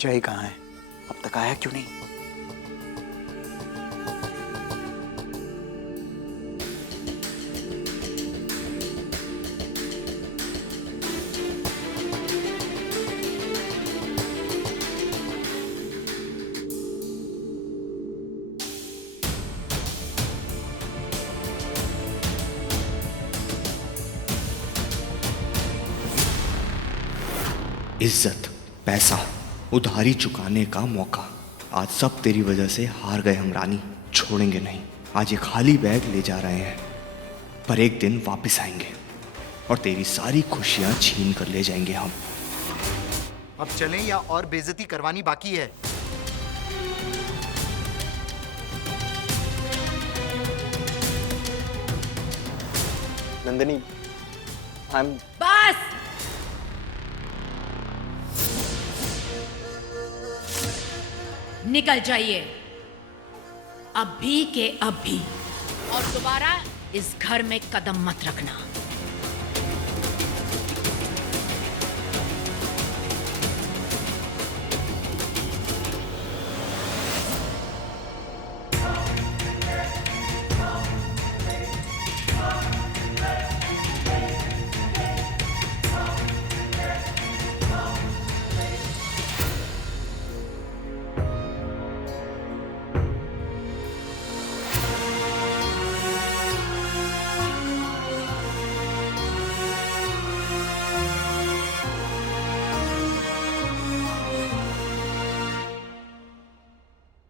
जय कहाँ है? अब तक आया क्यों नहीं? इज्जत, पैसा, उधारी चुकाने का मौका, आज सब तेरी वजह से हार गए हम रानी। छोड़ेंगे नहीं। आज ये खाली बैग ले जा रहे हैं, पर एक दिन वापस आएंगे और तेरी सारी खुशियां छीन कर ले जाएंगे हम। अब चलें या और बेइज्जती करवानी बाकी है? नंदिनी, बस। निकल जाइए अभी के अभी, और दोबारा इस घर में कदम मत रखना।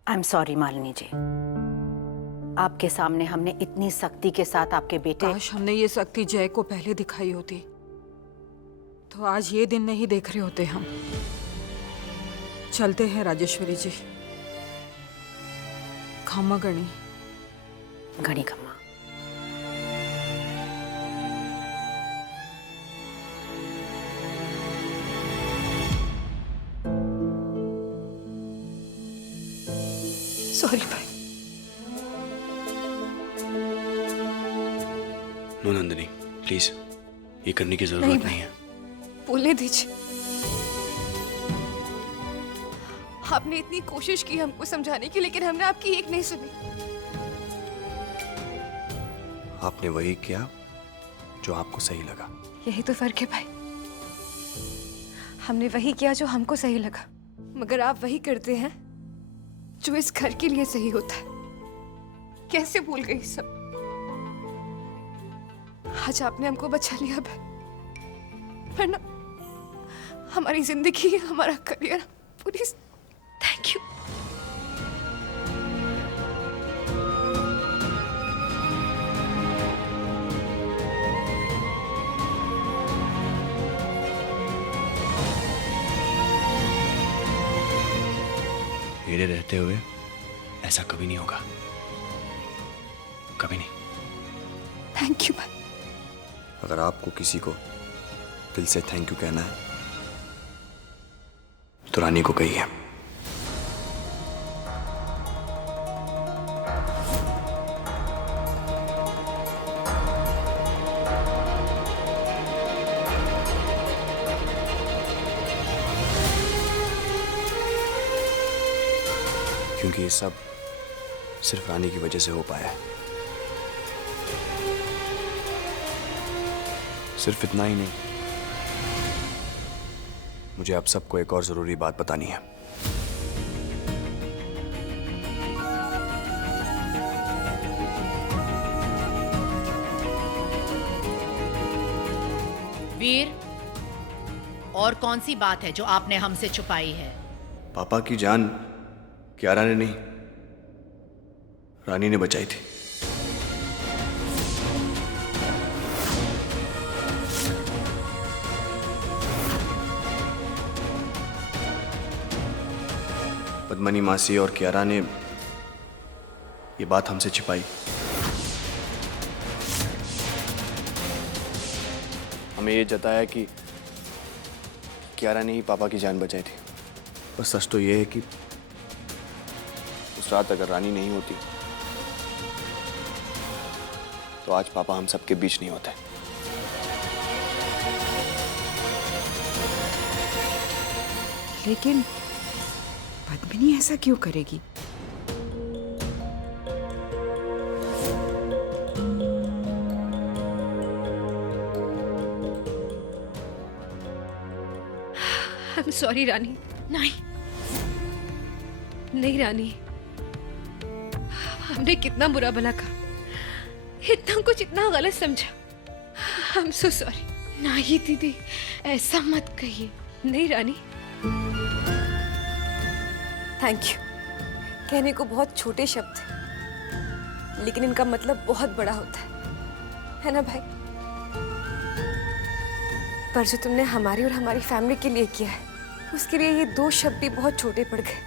I am sorry Malini ji, आपके सामने हमने इतनी सख्ती के साथ आपके बेटे। काश हमने ये सख्ती जय को पहले दिखाई होती, तो आज ये दिन नहीं देख रहे होते हम। चलते हैं राजेश्वरी जी। खम्मा गणी। घड़ी खम्मा। सॉरी भाई। नो नंदिनी, प्लीज, ये करने की जरूरत नहीं है। बोलने दीजिए। आपने इतनी कोशिश की हमको समझाने की, लेकिन हमने आपकी एक नहीं सुनी। आपने वही किया जो आपको सही लगा। यही तो फर्क है भाई, हमने वही किया जो हमको सही लगा, मगर आप वही करते हैं जो इस घर के लिए सही होता है। कैसे भूल गई सब? आज आपने हमको बचा लिया भाई, वरना हमारी जिंदगी, हमारा करियर पूरी। Thank you. मेरे रहते हुए ऐसा कभी नहीं होगा, कभी नहीं। थैंक यू भाई। अगर आपको किसी को दिल से थैंक यू कहना है तो रानी को कहिए। क्योंकि ये सब सिर्फ रानी की वजह से हो पाया है। सिर्फ इतना ही नहीं, मुझे आप सबको एक और जरूरी बात बतानी है। वीर, और कौन सी बात है जो आपने हमसे छुपाई है? पापा की जान कियारा ने नहीं, रानी ने बचाई थी। पद्मनी मासी और कियारा ने ये बात हमसे छिपाई। हमें ये जताया कि कियारा ने ही पापा की जान बचाई थी। पर सच तो ये है कि उस रात अगर रानी नहीं होती तो आज पापा हम सबके बीच नहीं होते। लेकिन अभिनी ऐसा क्यों करेगी? आई एम सॉरी रानी। नहीं नहीं रानी, हमने कितना बुरा भला कहा, इतना कुछ इतना गलत समझा। I am so sorry. नहीं दीदी, ऐसा मत कहिए। नहीं रानी। Thank you. कहने को बहुत छोटे शब्द हैं, लेकिन इनका मतलब बहुत बड़ा होता है ना भाई? पर जो तुमने हमारी और हमारी फैमिली के लिए किया है, उसके लिए ये 2 शब्द भी बहुत छोटे पड़ गए।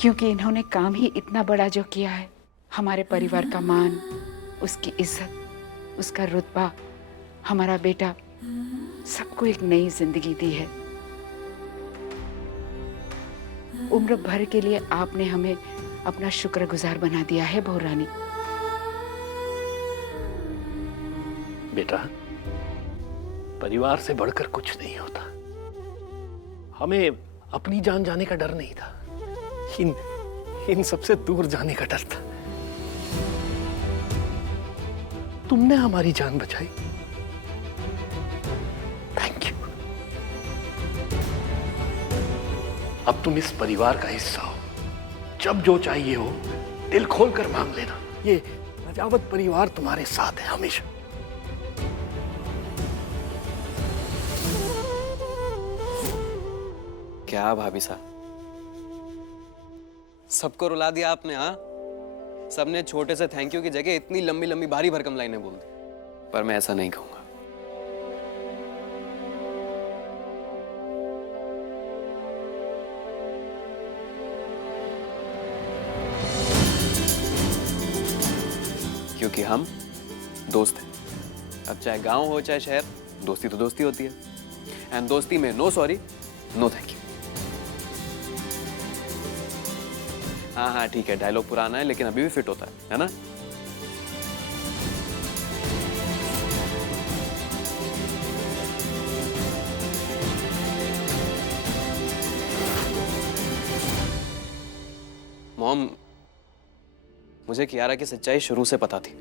क्योंकि इन्होंने काम ही इतना बड़ा जो किया है, हमारे परिवार का मान, उसकी इज्जत, उसका रुतबा, हमारा बेटा, सबको एक नई जिंदगी दी है। उम्र भर के लिए आपने हमें अपना शुक्रगुजार बना दिया है बहू रानी। बेटा, परिवार से बढ़कर कुछ नहीं होता। हमें अपनी जान जाने का डर नहीं था, इन सबसे दूर जाने का डर था। तुमने हमारी जान बचाई, थैंक यू। अब तुम इस परिवार का हिस्सा हो, जब जो चाहिए हो दिल खोल कर मांग लेना। ये रजावत परिवार तुम्हारे साथ है हमेशा। क्या भाभी साहब, सबको रुला दिया आपने। हाँ, सबने छोटे से थैंक यू की जगह इतनी लंबी लंबी भारी भरकम लाइनें बोल दी, पर मैं ऐसा नहीं कहूंगा। क्योंकि हम दोस्त हैं। अब चाहे गांव हो चाहे शहर, दोस्ती तो दोस्ती होती है। एंड दोस्ती में no sorry, no thank you. हाँ हाँ ठीक है, डायलॉग पुराना है लेकिन अभी भी फिट होता है ना? मॉम, मुझे कियारा की सच्चाई शुरू से पता थी।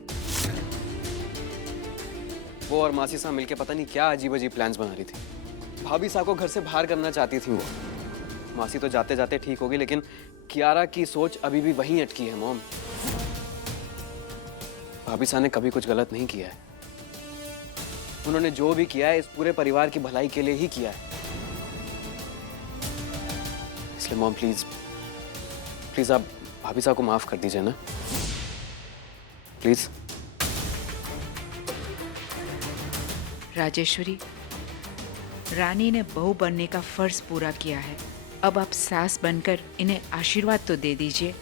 वो और मासी साहब मिलके पता नहीं क्या अजीब अजीब प्लान्स बना रही थी। भाभी साहब को घर से बाहर करना चाहती थी वो। मासी तो जाते जाते ठीक होगी, लेकिन कियारा की सोच अभी भी वहीं अटकी है मॉम। भाभी साहब ने कभी कुछ गलत नहीं किया है। उन्होंने जो भी किया है इस पूरे परिवार की भलाई के लिए ही किया है। इसलिए मॉम प्लीज प्लीज आप भाभी साहब को माफ कर दीजिए ना, प्लीज। राजेश्वरी, रानी ने बहू बनने का फर्ज पूरा किया है। अब आप सास बनकर इन्हें आशीर्वाद तो दे दीजिए।